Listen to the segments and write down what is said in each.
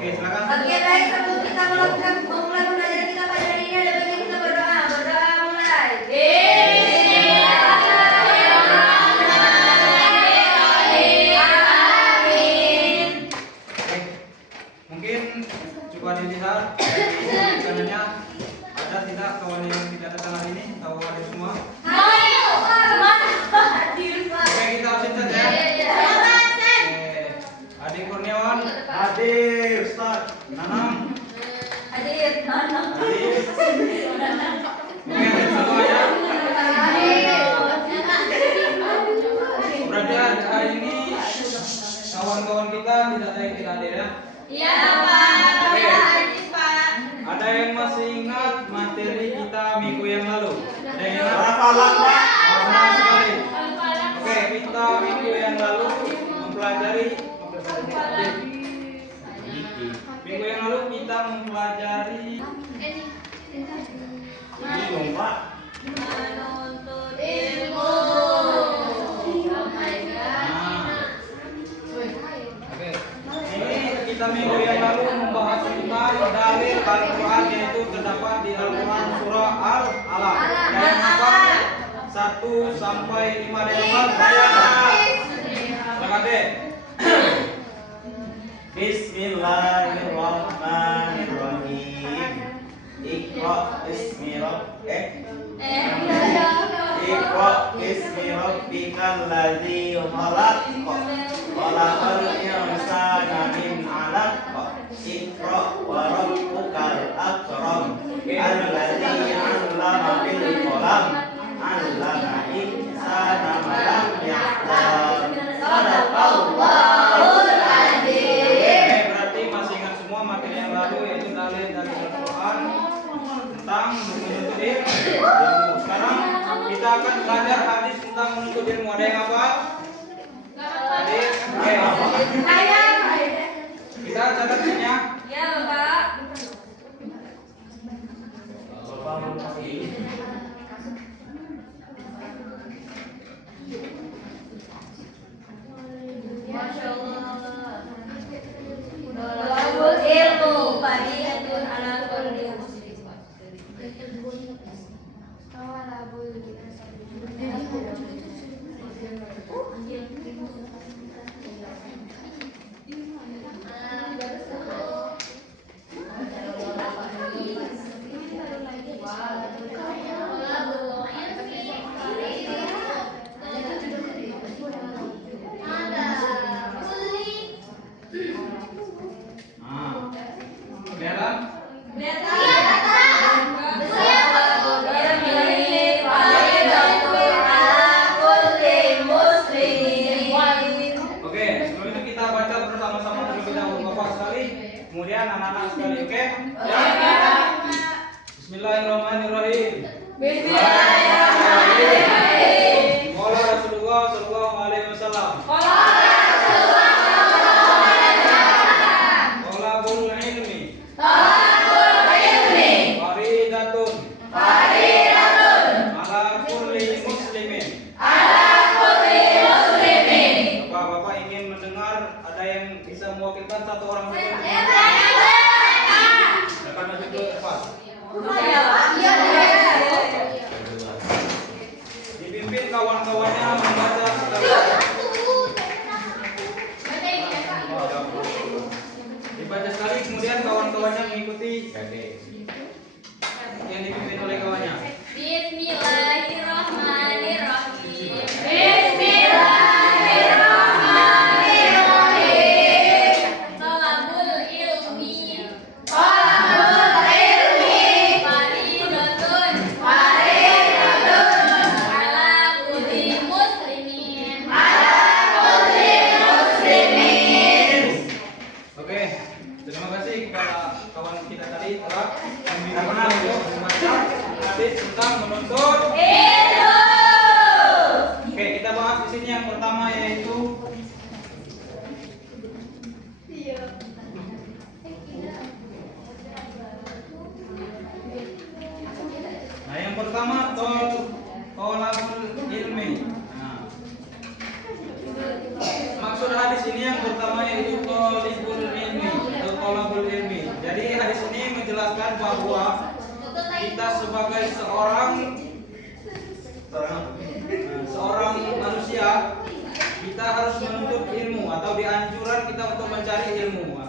Oke, silakan. Oke, baik, sebelum kita memulai pembelajaran kita pada hari ini ada baiknya kita berdoa. Berdoa mulai. Amin. Mungkin coba dilihat dari kanannya ada tidak kawan yang tidak datang hari ini atau ada semua? Oke, kita absen saja. Adi Kurniawan, Hadir, Ustaz. Nanang, Hadir, Nanang. Adi. Oke, hadir semua ya. Berarti hari ini kawan-kawan kita tidak ada yang tidak hadir ya? Iya, Pak. Oke. Hadir, Pak. Ada yang masih ingat materi kita minggu yang lalu? Ada yang ingat? Hafalan, Pak. Oh, senang sekali. Oke, kita minggu yang lalu mempelajari minggu yang lalu kita mempelajari Bingung, Pak. Menuntut ilmu. Oke. Ini kita minggu yang lalu membahas tentang dalil Al-Quran, yaitu terdapat di Al-Quran surah Al-Alaq. Ayat apa? 1 sampai 5 dari ayat. Silakan deh. Bismillahirrahmanirrahim. Iqra bismi rabbikal ladzi khalaq. Khalaqal insana min 'alaq. Iqra wa rabbukal akram. Alladzi 'allama bil qalam. 'Allama insana ma lam ya'lam. Sadaqallahu. Berarti masih ingat semua materi yang lalu, yaitu dalil dari Al-Quran tentang menuntut ilmu. Sekarang kita akan belajar hadis tentang menuntut ilmu. Ada yang hafal? Hadis? Oke. Kita catat sini ya. Ya, Bapak. Masya Allah. Tolabul ilmu fardiyatun ala kulli muslim. Kelihatan? Oke, sebelum itu kita baca bersama-sama terlebih dahulu, Bapak sekali, kemudian anak-anak sekali, oke? Ya. Bismillahirrahmanirrahim. Qala Rasulullah sallallahu alaihi wasallam. Thalabul ilmi faridatun ala kulli muslimin. Bapak-bapak ingin mendengar, ada yang bisa mewakilkan satu orang saja? Silakan maju ke depan. Dipimpin kawan-kawannya membaca dibaca sekali, kemudian kawan-kawannya mengikuti yang dipimpin oleh kawannya. Bismillahirrahmanirrahim. Tolabul ilmi faridatun ala kulli muslimin. Oke, terima kasih kepada kawan kita tadi telah membimbing untuk membaca hadis tentang menuntut. Oke, kita bahas di sini yang pertama, yaitu yang pertama tolabul ilmi. Maksud hadis ini yang pertama yaitu tolibul ilmi atau tolabul Jadi hadis ini menjelaskan bahwa kita sebagai seorang manusia, kita harus menuntut ilmu atau dianjuran kita untuk mencari ilmu,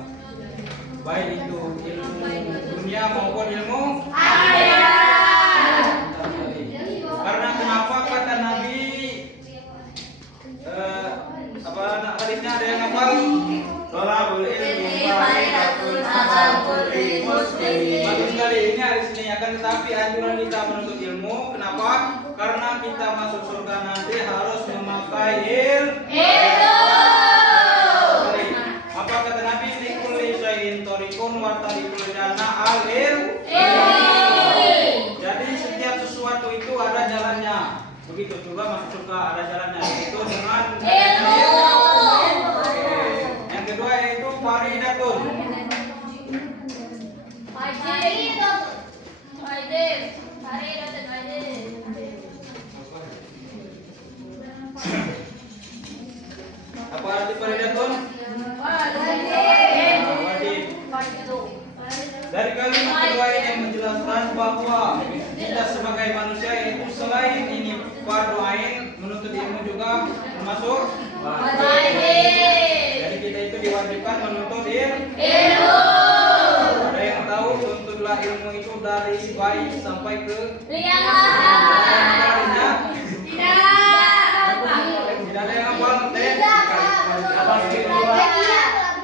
baik itu ilmu dunia maupun ilmu akhirat. Karena kenapa kata Nabi hadisnya ada yang hafal? Thalabul ilmi faridatun ala kulli muslimin. Bagus sekali, ini hadis ini akan tetapi anjuran kita menuntut ilmu. Kenapa? Karena kita masuk surga nanti harus memakai ilmu. Apa kata Nabi? Likulli syai'in thariqun wa tariqul jannah al-ilm. Jadi setiap sesuatu itu ada jalannya. Begitu juga masuk surga ada jalannya. Itu dengan ilmu. Yang kedua yaitu faridatun. Apa arti faridatun? Wajib. Dari kalimat kedua ini yang menjelaskan bahwa kita sebagai manusia itu selain ini fardu ain, menuntut ilmu juga termasuk wajib. Jadi kita itu diwajibkan menuntut ilmu. Ada yang tahu tuntutlah ilmu itu dari bayi sampai ke liang lahat? Tidak ada yang hafal teh?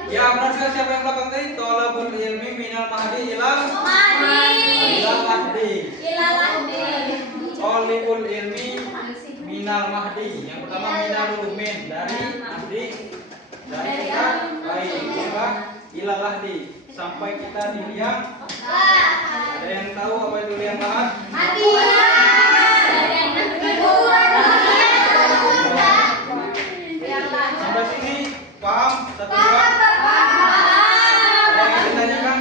Ya benar sekali, siapa yang belakang tadi? Thalabul ilmi minal mahdi ilal lahdi. Thalibul ilmi minal mahdi. Yang pertama minal dulu, min dari mahdi, dari kita bayi kita ilal lahdi sampai kita di liang. Ada yang tahu apa itu liang lahat? Sampai sini paham? Satu dua. Ada yang ditanyakan?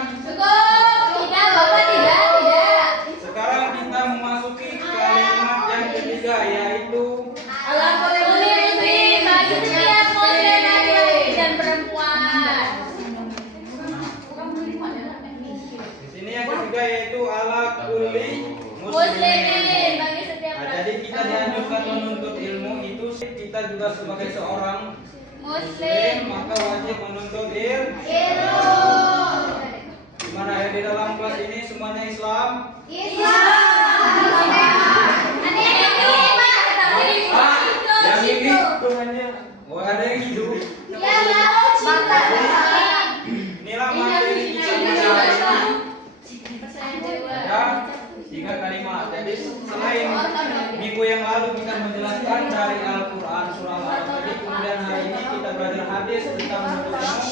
Sekarang kita memasuki kalimat yang ketiga yaitu di sini yang ketiga yaitu ala kulli muslimin. Nah, jadi kita dianjurkan menuntut ilmu itu kita juga sebagai seorang muslim maka wajib menuntut ilmu. Gimana ya di dalam kelas ini semuanya Islam? Yang ini temannya, oh ada yang hidup. Inilah materi kita hari ini. Ada 3 kalimat. Jadi selain minggu yang lalu kita menjelaskan dari Al-Quran surah Al-Baqarah, kemudian hari ini kita belajar hadis tentang menuntut ilmu.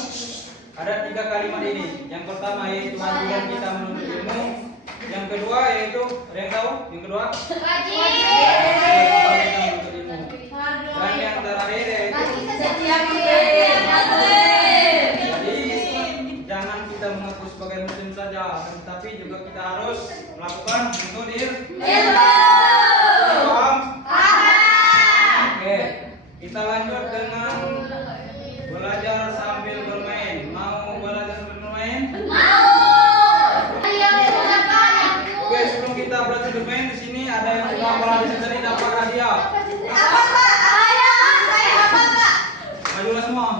Ada 3 kalimat ini. Yang pertama yaitu anjuran kita menuntut ilmu. Yang kedua yaitu, ada yang tahu? Yang kedua? Menuntut ilmu. Dan yang terakhir yaitu jadi jangan kita mengaku sebagai muslim saja, tetapi juga kita harus melakukan menuntut ilmu. Paham? Oke, kita lanjut dengan belajar sambil bermain. Mau belajar sambil bermain? Oke, sebelum kita belajar bermain di sini ada yang sudah berada di sini dapat hadiah. Majulah semua.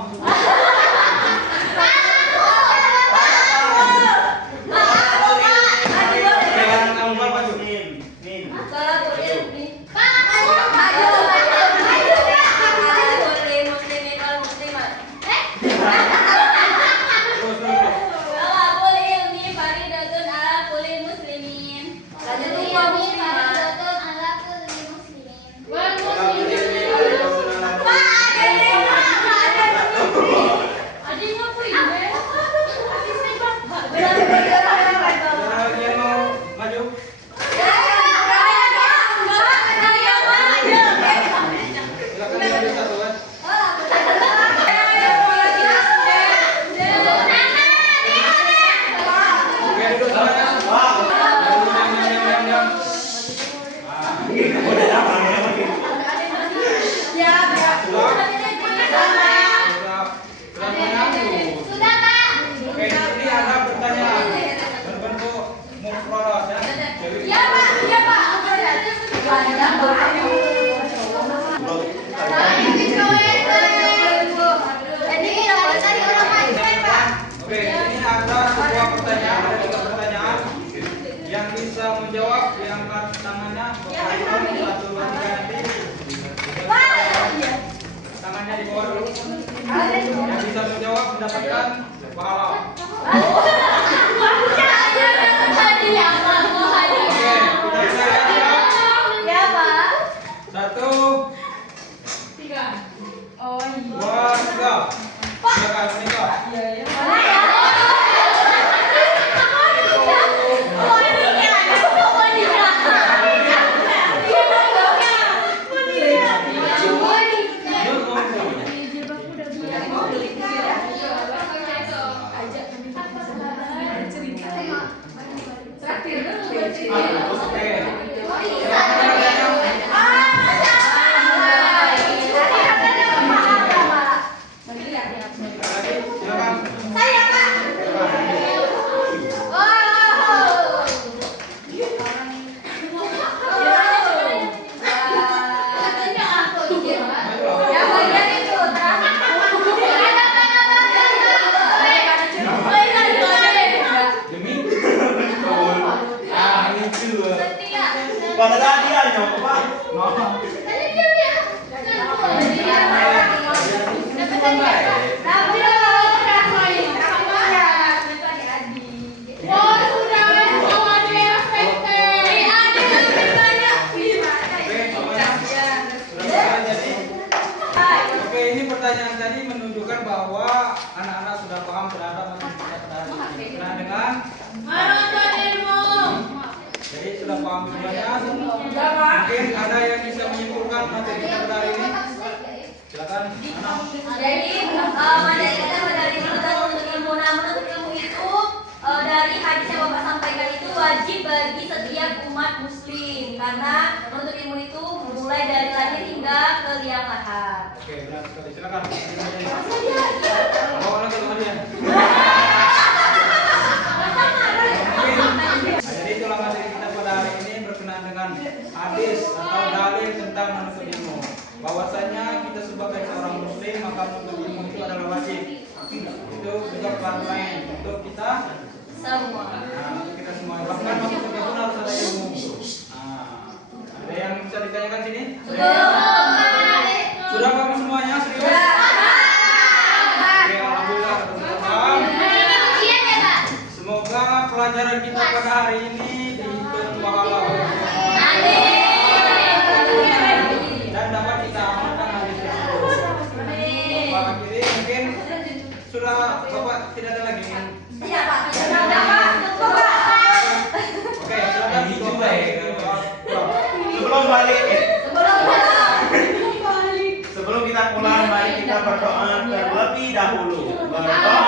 di bawah dulu. Yang bisa menjawab mendapatkan pahala. Oke, kita mulai ya. Ya, Pak. 1, Oh 2, 3. Silakan menikah. Pada tadi aja, Pak. Oke, ini pertanyaan tadi menunjukkan bahwa anak-anak sudah paham terhadap materi kita pada hari ini. Nah, dengan jadi sudah paham semuanya. Mungkin ada yang bisa menyimpulkan materi kita pada hari ini. Silakan. Anak. Jadi materi kita pada hari ini tentang menuntut ilmu. Nah, menuntut ilmu itu dari hadis yang Bapak sampaikan itu wajib bagi setiap umat muslim karena menuntut ilmu itu mulai dari lahir hingga ke liang lahat. Oke, benar sekali. Silakan. Bawa lagi ke kalian. Jadi itulah materi kita pada hari ini berkenaan dengan hadis atau dalil tentang menuntut ilmu. Bahwasanya kita sebagai seorang muslim maka menuntut ilmu itu adalah wajib. Itu juga fardu ain untuk kita Semua. nah, untuk kita semua. Bahkan masuk surga pun harus ada ilmu. Nah, ada yang bisa ditanyakan sini? Sudah paham semuanya? Serius? Oke, alhamdulillah sudah paham. Semoga pelajaran kita pada hari ini dihitung pahala oleh Allah dan dapat kita amalkan hadis tersebut. Bapak akhiri mungkin sudah Bapak tidak ada lagi. Iya, Pak. Sudah, Pak. Oke, silakan Juga ya. Sebelum balik. Sebelum kita pulang, mari kita berdoa terlebih dahulu. Berdoa.